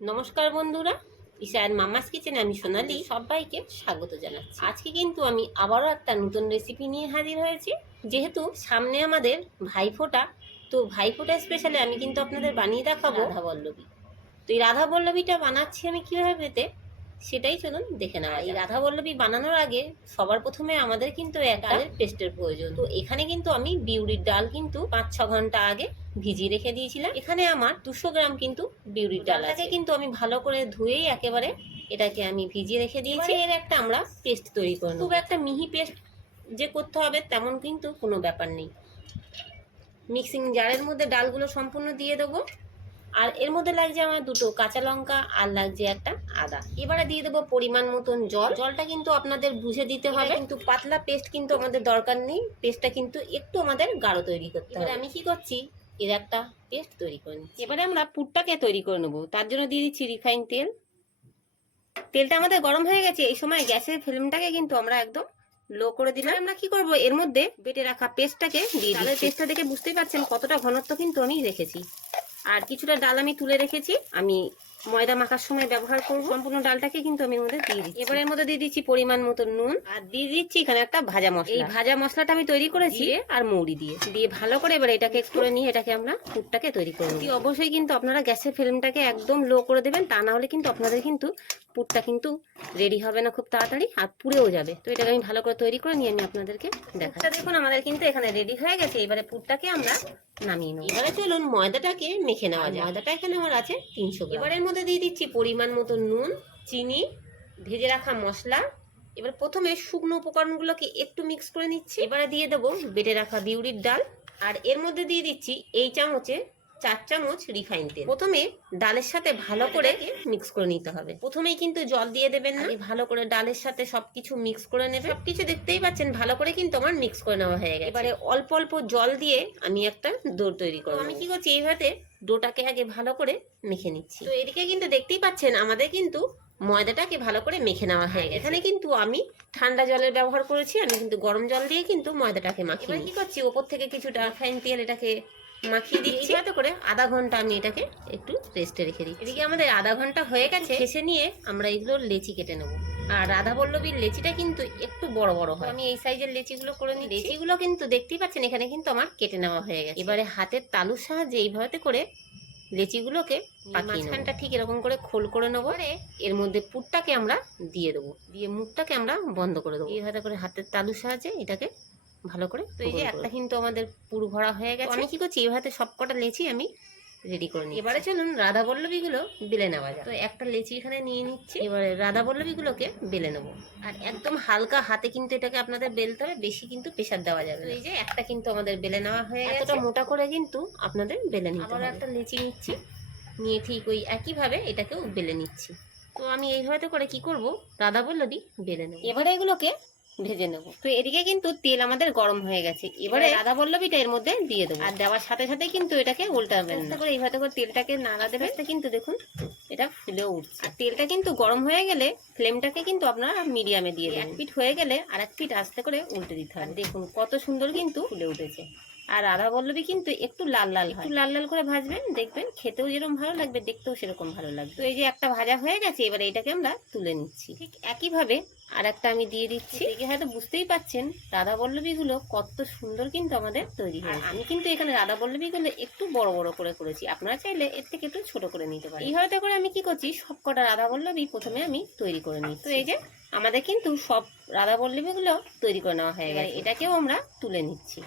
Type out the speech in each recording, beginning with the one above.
নমস্কার বন্ধুরা ইশায়ান মামাস কিচেনে আমি সোনালি সবাইকে স্বাগত জানাচ্ছি। আজকে কিন্তু আমি আবারও একটা নতুন রেসিপি নিয়ে হাজির হয়েছি। যেহেতু সামনে আমাদের ভাইফোঁটা তো ভাইফোঁটা স্পেশালে আমি কিন্তু আপনাদের বানিয়ে দেখাবো রাধা বল্লভী তো এই রাধা বল্লভীটা বানাচ্ছি আমি কীভাবে পেতে? সেটাই চলুন দেখে নেওয়া এই রাধা বল্লভী বানানোর আগে সবার প্রথমে আমাদের কিন্তু এক ডালের পেস্টের প্রয়োজন। তো এখানে কিন্তু আমি বিউরির ডাল কিন্তু পাঁচ ছ ঘণ্টা আগে ভিজিয়ে রেখে দিয়েছিলাম। এখানে আমার দুশো গ্রাম কিন্তু বিউরির ডাল আছে। কিন্তু আমি ভালো করে ধুয়েই একেবারে এটাকে আমি ভিজিয়ে রেখে দিয়েছি। এর একটা আমরা পেস্ট তৈরি করব খুব একটা মিহি পেস্ট যে করতে হবে তেমন কিন্তু কোনো ব্যাপার নেই। মিক্সিং জারের মধ্যে ডালগুলো সম্পূর্ণ দিয়ে দেবো। আর এর মধ্যে লাগছে আমার দুটো কাঁচা লঙ্কা আর লাগছে একটা আদা। এবারে দিয়ে দেবো পরিমাণ মতন জল। জলটা কিন্তু আপনাদের বুঝে দিতে হবে। কিন্তু পাতলা পেস্ট কিন্তু আমাদের দরকার নেই। পেস্টটা কিন্তু একটু আমাদের গাঢ় তৈরি করতে হবে। আমি কি করছি? এর একটা পেস্ট তৈরি করে নিচ্ছি। এবারে আমরা পুরটাকে তৈরি করে নেব। তার জন্য দিয়ে দিচ্ছি রিফাইন তেল। তেলটা আমাদের গরম হয়ে গেছে। এই সময় গ্যাসের ফ্লেমটাকে কিন্তু আমরা একদম লো করে দিলাম। আমরা কি করব? এর মধ্যে বেটে রাখা পেস্টটাকে দিয়ে দিই পেস্টটা দেখে বুঝতেই পারছেন কতটা ঘনত্ব কিন্তু আমি রেখেছি। আর কিছুটা ডাল আমি তুলে রেখেছি আমি ময়দা মাখার সময় ব্যবহার করব। সম্পূর্ণ ডালটাকে কিন্তু আমি মধ্যে দিয়ে দিচ্ছি। এবার এর মধ্যে দিয়ে দিচ্ছি পরিমাণ মতো নুন। আর দিয়ে দিচ্ছি এখানে একটা ভাজা মশলা। এই ভাজা মশলাটা আমি তৈরি করেছি আর মৌরি দিয়ে। দিয়ে ভালো করে এবার এটাকে করে নিয়ে এটাকে আমরা পুরটাকে তৈরি করব অবশ্যই কিন্তু আপনারা গ্যাসের ফ্লেমটাকে একদম লো করে দেবেন। তা না হলে কিন্তু আপনাদের কিন্তু পুরটা কিন্তু রেডি হবে না খুব তাড়াতাড়ি আর পুড়েও যাবে। তো এটাকে আমি ভালো করে তৈরি করে নিয়ে আমি আপনাদেরকে দেখাচ্ছি। দেখুন আমাদের কিন্তু এখানে রেডি হয়ে গেছে। এবারে পুরটাকে আমরা নামিয়ে নেব। এবারে চলুন ময়দাটাকে মেখে নেওয়া যায় ময়দাটা এখানে আমার আছে তিনশো এবারের মধ্যে দিয়ে দিচ্ছি পরিমাণ মতো নুন, চিনি, ভেজে রাখা মশলা। এবার প্রথমে শুকনো উপকরণগুলোকে একটু মিক্স করে নিচ্ছি। এবারে দিয়ে দেবো বেটে রাখা বিউরির ডাল। আর এর মধ্যে দিয়ে দিচ্ছি এই চামচে চার চামচ রিফাইন তেল। প্রথমে ডালের সাথে ভালো করে মিক্স করে নিতে হবে। প্রথমেই কিন্তু জল দিয়ে দেবেন না। ভালো করে ডালের সাথে সবকিছু মিক্স করে নেবে। সবকিছু দেখতেই পাচ্ছেন ভালো করে কিন্তু আমার মিক্স করে নেওয়া হয়ে গেছে। এবারে অল্প অল্প জল দিয়ে আমি একটা ডো তৈরি করব। আমি কি করছি এইভাবে ডোটাকে আগে ভালো করে মেখে নিচ্ছি। তো এদিকে কিন্তু দেখতেই পাচ্ছেন আমাদের কিন্তু ময়দাটাকে ভালো করে মেখে নেওয়া হয়ে গেছে। এখানে কিন্তু আমি ঠান্ডা জলের ব্যবহার করেছি আমি কিন্তু গরম জল দিয়ে কিন্তু ময়দাটাকে মাখিয়ে কি করছি? ওপর থেকে কিছুটা ফ্যান তেল এটাকে মাখিয়ে দিচ্ছি। যাতে করে আধা ঘণ্টা আমি এটাকে একটু রেস্টে রেখে দিই এদিকে আমাদের আধা ঘণ্টা হয়ে গেছে। শেষে নিয়ে আমরা এগুলো লেচি কেটে নেব। আর রাধা বল্লবীর লেচিটা কিন্তু একটু বড় বড় হয়। আমি এই সাইজের লেচিগুলো করে নিই লেচিগুলো কিন্তু দেখতেই পাচ্ছেন এখানে কিন্তু আমার কেটে নেওয়া হয়ে গেছে। এবারে হাতের তালুর সাহায্যে এইভাবে করে লেচিগুলোকে মাঝখানটা ঠিক এরকম করে খোল করে নেব। এর মধ্যে পুরটাকে আমরা দিয়ে দেবো। দিয়ে মুখটাকে আমরা বন্ধ করে দেবো। এইভাবে করে হাতের তালুর সাহায্যে এটাকে ভালো করে তো এই যে একটা কিন্তু আমাদের পুর ভরা হয়ে গেছে। আমি কি করছি এইভাবে সবকটা লেচি আমি রেডি করে নিই এবারে চলুন রাধা বল্লবীগুলো বেলে নেওয়া যায় তো একটা লেচি এখানে নিয়ে নিচ্ছি। এবারে রাধা বল্লবীগুলোকে বেলে নেব। আর একদম হালকা হাতে কিন্তু এটাকে আপনাদের বেলতে হবে বেশি কিন্তু প্রেশার দেওয়া যাবে না। এই যে একটা কিন্তু আমাদের বেলে নেওয়া হয়ে গেছে। এতটা মোটা করে কিন্তু আপনাদের বেলে নিতে হবে। একটা লেচি নিচ্ছি নিয়ে ঠিক ওই একইভাবে এটাকেও বেলে নিচ্ছি। তো আমি এইভাবে করে কি করব? রাধা বল্লবী বেলে নেব। এবারে এগুলোকে ভেজে নেব। তো এদিকে কিন্তু তেল আমাদের গরম হয়ে গেছে। এবারে রাধা বল্লবীটা এর মধ্যে দিয়ে দেবো। আর দেওয়ার সাথে সাথে কিন্তু এটাকে উল্টাবেন না। করে এইভাবে করে তেলটাকে নাড়া দেবে এটা কিন্তু দেখুন এটা ফুলে উঠছে। আর তেলটা কিন্তু গরম হয়ে গেলে ফ্লেমটাকে কিন্তু আপনারা মিডিয়ামে দিয়ে দেবেন। এক পিঠ হয়ে গেলে আর এক পিঠ আস্তে করে উল্টে দিতে হবে। দেখুন কত সুন্দর কিন্তু ফুলে উঠেছে। আর রাধা বল্লবী কিন্তু একটু লাল লাল একটু লাল লাল করে ভাজবেন দেখবেন খেতেও যেরকম ভালো লাগবে দেখতেও সেরকম ভালো লাগবে। তো এই যে একটা ভাজা হয়ে গেছে এবারে এটাকে আমরা তুলে নিচ্ছি। ঠিক একইভাবে আর একটা আমি দিয়ে দিচ্ছি। দেখে হয়তো বুঝতেই পাচ্ছেন রাধা বল্লবীগুলো কত সুন্দর কিন্তু আমাদের তৈরি হয় আমি কিন্তু এখানে রাধা বল্লবীগুলো একটু বড় বড় করে করেছি। আপনারা চাইলে এর থেকে একটু ছোট করে নিতে পারেন। এইভাবে করে আমি কি করছি সব কটা রাধা বল্লবী প্রথমে আমি তৈরি করে নিই। তো এই যে আমাদের কিন্তু সব রাধা বল্লবীগুলো তৈরি করে নেওয়া হয়ে গেছে। এটাকেও আমরা তুলে নিচ্ছি।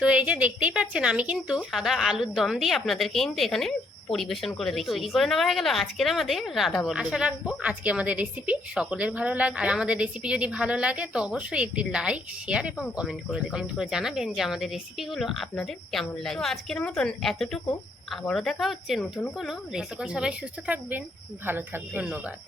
তো এই যে দেখতেই পাচ্ছেন আমি কিন্তু সাদা আলুর দম দিয়ে আপনাদেরকে কিন্তু এখানে পরিবেশন করে দেখি তৈরি করে নেওয়া হয়ে গেল। আজকের আমাদের রাধা বল আশা রাখব আজকে আমাদের রেসিপি সকলের ভালো লাগবে। আর আমাদের রেসিপি যদি ভালো লাগে তো অবশ্যই একটি লাইক শেয়ার এবং কমেন্ট করে দেবেন। কমেন্ট করে জানাবেন যে আমাদের রেসিপিগুলো আপনাদের কেমন লাগে তো আজকের মতন এতটুকু। আবারও দেখা হচ্ছে নতুন কোনো রেসিপি সবাই সুস্থ থাকবেন ভালো থাকবেন। ধন্যবাদ।